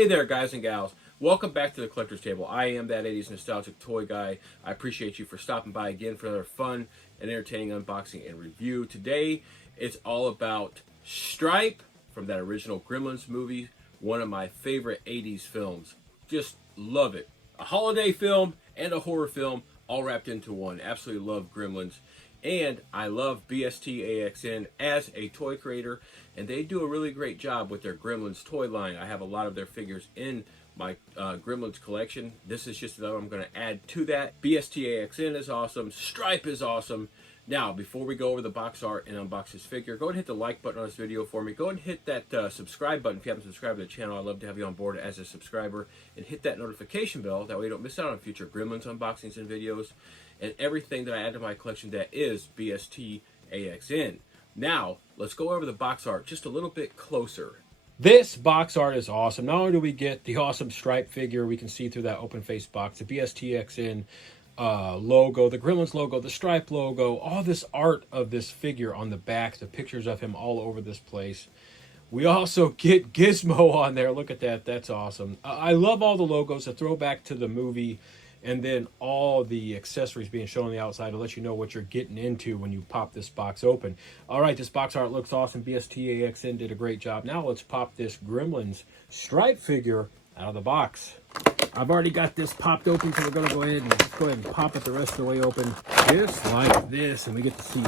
Hey there, guys and gals. Welcome back to the Collector's Table. I am that 80s nostalgic toy guy. I appreciate you for stopping by again for another fun and entertaining unboxing and review. Today, it's all about Stripe from that original Gremlins movie, one of my favorite 80s films. Just love it. A holiday film and a horror film all wrapped into one. Absolutely love Gremlins. And I love BST AXN as a toy creator, and they do a really great job with their Gremlins toy line. I have a lot of their figures in my Gremlins collection. This is just another I'm going to add to that. BST AXN is awesome. Stripe is awesome. Now, before we go over the box art and unbox this figure, go ahead and hit the like button on this video for me. Go ahead and hit that subscribe button if you haven't subscribed to the channel. I'd love to have you on board as a subscriber. And hit that notification bell. That way you don't miss out on future Gremlins unboxings and videos and everything that I add to my collection that is BST AXN. Now, let's go over the box art just a little bit closer. This box art is awesome. Not only do we get the awesome Stripe figure, we can see through that open face box, the BSTXN logo, the Gremlins logo, the Stripe logo, all this art of this figure on the back, the pictures of him all over this place. We also get Gizmo on there. Look at that. That's awesome. I love all the logos, a throwback to the movie, and then all the accessories being shown on the outside to let you know what you're getting into when you pop this box open. All right, this box art looks awesome. BSTAXN did a great job. Now let's pop this Gremlins Stripe figure out of the box. I've already got this popped open, so we're going to go ahead and pop it the rest of the way open, just like this, and we get to see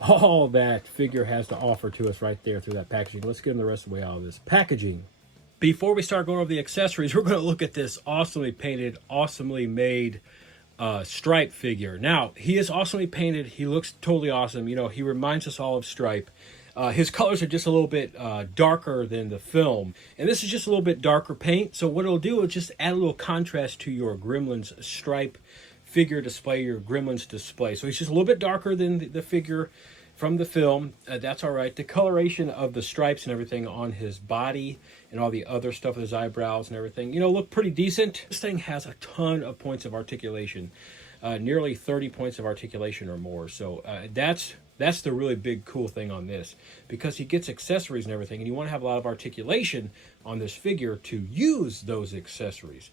all that figure has to offer to us right there through that packaging. Let's get them the rest of the way out of this packaging. Before we start going over the accessories, we're going to look at this awesomely painted, awesomely made Stripe figure. Now, he is awesomely painted. He looks totally awesome. You know, he reminds us all of Stripe. His colors are just a little bit darker than the film. And this is just a little bit darker paint. So what it'll do is just add a little contrast to your Gremlins Stripe figure display, your Gremlins display. So he's just a little bit darker than the figure from the film. That's all right. The coloration of the stripes and everything on his body and all the other stuff with his eyebrows and everything, you know, look pretty decent. This thing has a ton of points of articulation, nearly 30 points of articulation or more. So that's the really big cool thing on this, because he gets accessories and everything, and you want to have a lot of articulation on this figure to use those accessories.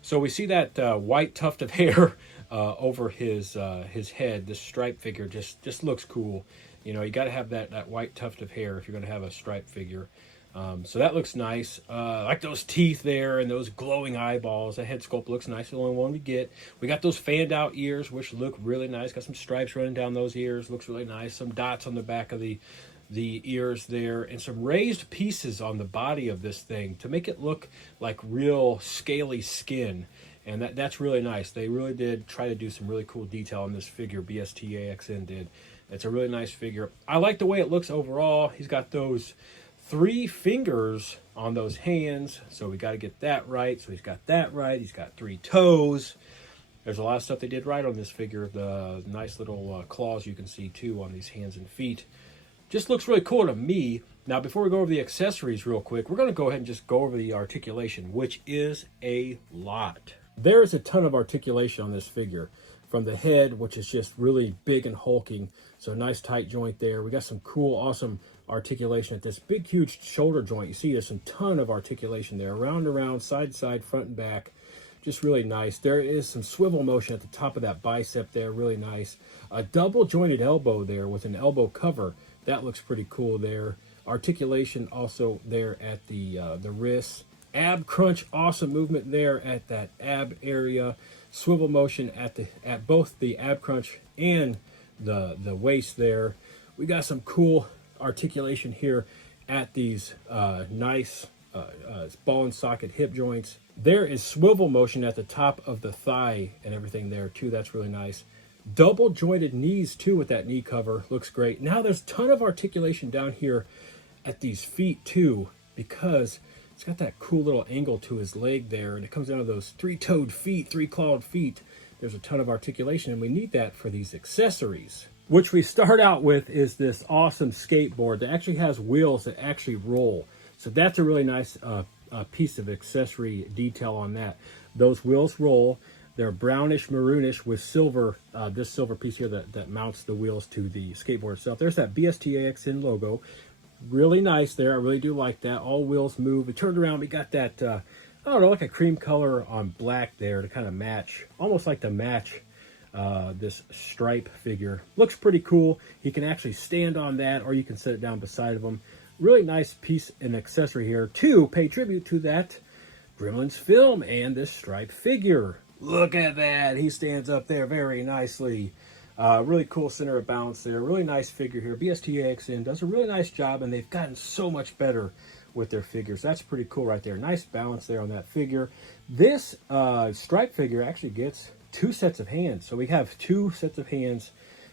So we see that white tuft of hair over his head. This Stripe figure just looks cool. You know, you got to have that white tuft of hair if you're going to have a Stripe figure. So that looks nice. I like those teeth there and those glowing eyeballs. The head sculpt looks nice. The only one we get. We got those fanned out ears, which look really nice. Got some stripes running down those ears. Looks really nice. Some dots on the back of the ears there, and some raised pieces on the body of this thing to make it look like real scaly skin. And that's really nice. They really did try to do some really cool detail on this figure. BSTAXN did. It's a really nice figure. I like the way it looks overall. He's got those 3 fingers on those hands, so we got to get that right. So he's got that right. He's got 3 toes. There's a lot of stuff they did right on this figure. The nice little claws you can see too on these hands and feet. Just looks really cool to me. Now, before we go over the accessories real quick, we're going to go ahead and just go over the articulation, which is a lot. There is a ton of articulation on this figure. From the head, which is just really big and hulking, so a nice tight joint there. We got some cool, awesome articulation at this big, huge shoulder joint. You see there's a ton of articulation there, around and around, side to side, front and back. Just really nice. There is some swivel motion at the top of that bicep there, really nice. A double jointed elbow there with an elbow cover. That looks pretty cool there. Articulation also there at the wrists. Ab crunch, awesome movement there at that ab area. Swivel motion at both the ab crunch and the waist there. We got some cool articulation here at these nice ball and socket hip joints. There is swivel motion at the top of the thigh and everything there too. That's really nice. Double jointed knees too with that knee cover. Looks great. Now there's a ton of articulation down here at these feet too, because it's got that cool little angle to his leg there, and it comes down to those 3-toed feet, 3-clawed feet. There's a ton of articulation, and we need that for these accessories. Which we start out with is this awesome skateboard that actually has wheels that actually roll. So that's a really nice piece of accessory detail on that. Those wheels roll. They're brownish maroonish with silver, this silver piece here that mounts the wheels to the skateboard itself. There's that BSTAXN logo. Really nice there. I really do like that. All wheels move. We turned around. We got that, I don't know, like a cream color on black there to kind of match, almost like to match this stripe figure. Looks pretty cool. He can actually stand on that, or you can set it down beside of him. Really nice piece and accessory here to pay tribute to that Gremlins film and this stripe figure. Look at that. He stands up there very nicely. Really cool center of balance there. Really nice figure here. BST AXN does a really nice job, and they've gotten so much better with their figures. That's pretty cool right there. Nice balance there on that figure. This stripe figure actually gets 2 sets of hands. So we have 2 sets of hands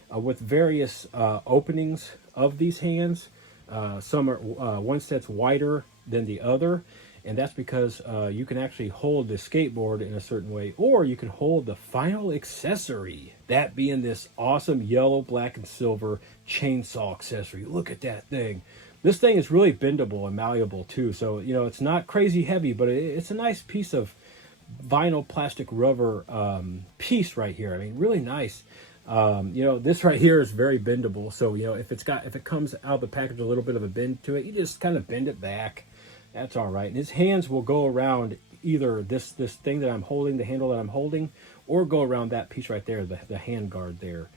with various openings of these hands. Some are one set's wider than the other, and that's because you can actually hold the skateboard in a certain way, or you can hold the final accessory, that being this awesome yellow, black, and silver chainsaw accessory. Look at that thing. This thing is really bendable and malleable too, so you know it's not crazy heavy, but it's a nice piece of vinyl plastic rubber piece right here. I mean, really nice. You know, this right here is very bendable, so you know if it comes out of the package a little bit of a bend to it, you just kind of bend it back. That's all right. And his hands will go around either this thing that I'm holding, the handle that I'm holding, or go around that piece right there, the hand guard there.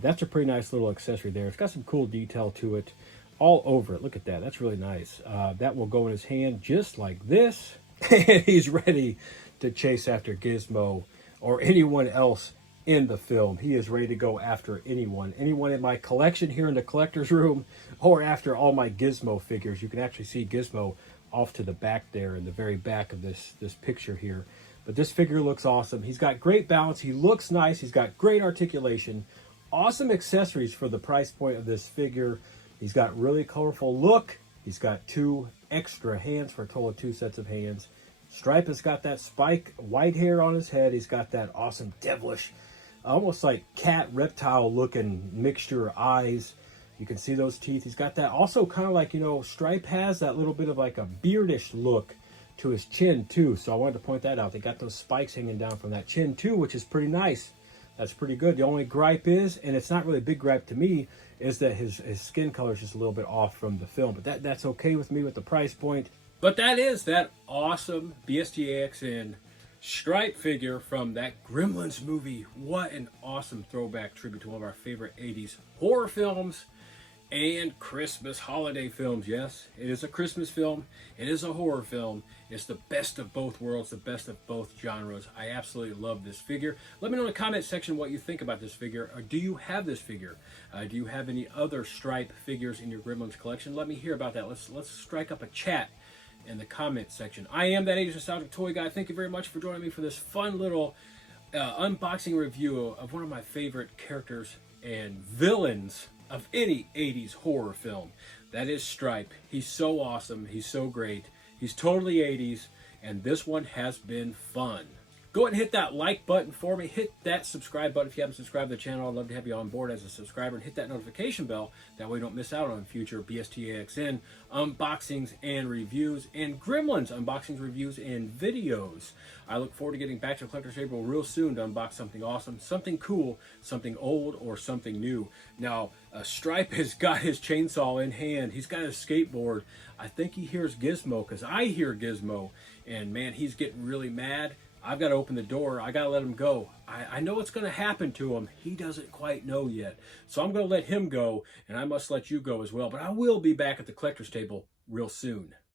That's a pretty nice little accessory there. It's got some cool detail to it all over it. Look at that. That's really nice. That will go in his hand just like this. And he's ready to chase after Gizmo or anyone else in the film. He is ready to go after anyone in my collection here in the collector's room, or after all my Gizmo figures. You can actually see Gizmo off to the back there, in the very back of this picture here. But this figure looks awesome. He's got great balance. He looks nice. He's got great articulation. Awesome accessories for the price point of this figure. He's got really colorful look. He's got 2 extra hands for a total of 2 sets of hands. Stripe has got that spike white hair on his head. He's got that awesome devilish, almost like cat reptile looking mixture eyes. You can see those teeth. He's got that also kind of like, you know, Stripe has that little bit of like a beardish look to his chin too. So I wanted to point that out. They got those spikes hanging down from that chin too, which is pretty nice. That's pretty good. The only gripe is, and it's not really a big gripe to me, is that his skin color is just a little bit off from the film. But that's okay with me with the price point. But that is that awesome BST AXN Stripe figure from that Gremlins movie. What an awesome throwback tribute to one of our favorite 80s horror films and Christmas holiday films. Yes, it is a Christmas film. It is a horror film. It's the best of both worlds, the best of both genres. I absolutely love this figure. Let me know in the comment section what you think about this figure. Or do you have this figure? Do you have any other Stripe figures in your Gremlins collection? Let me hear about that. Let's strike up a chat in the comment section. I am that 80's Nostalgic Toy Guy. Thank you very much for joining me for this fun little unboxing review of one of my favorite characters and villains of any 80s horror film. That is Stripe. He's so awesome. He's so great. He's totally 80s, and this one has been fun. Go ahead and hit that like button for me. Hit that subscribe button if you haven't subscribed to the channel. I'd love to have you on board as a subscriber, and hit that notification bell. That way you don't miss out on future BSTAXN unboxings and reviews, and Gremlins unboxings, reviews, and videos. I look forward to getting back to the collector's table real soon to unbox something awesome, something cool, something old, or something new. Now, Stripe has got his chainsaw in hand. He's got his skateboard. I think he hears Gizmo, because I hear Gizmo, and man, he's getting really mad. I've got to open the door. I got to let him go. I know what's going to happen to him. He doesn't quite know yet. So I'm going to let him go, and I must let you go as well. But I will be back at the collector's table real soon.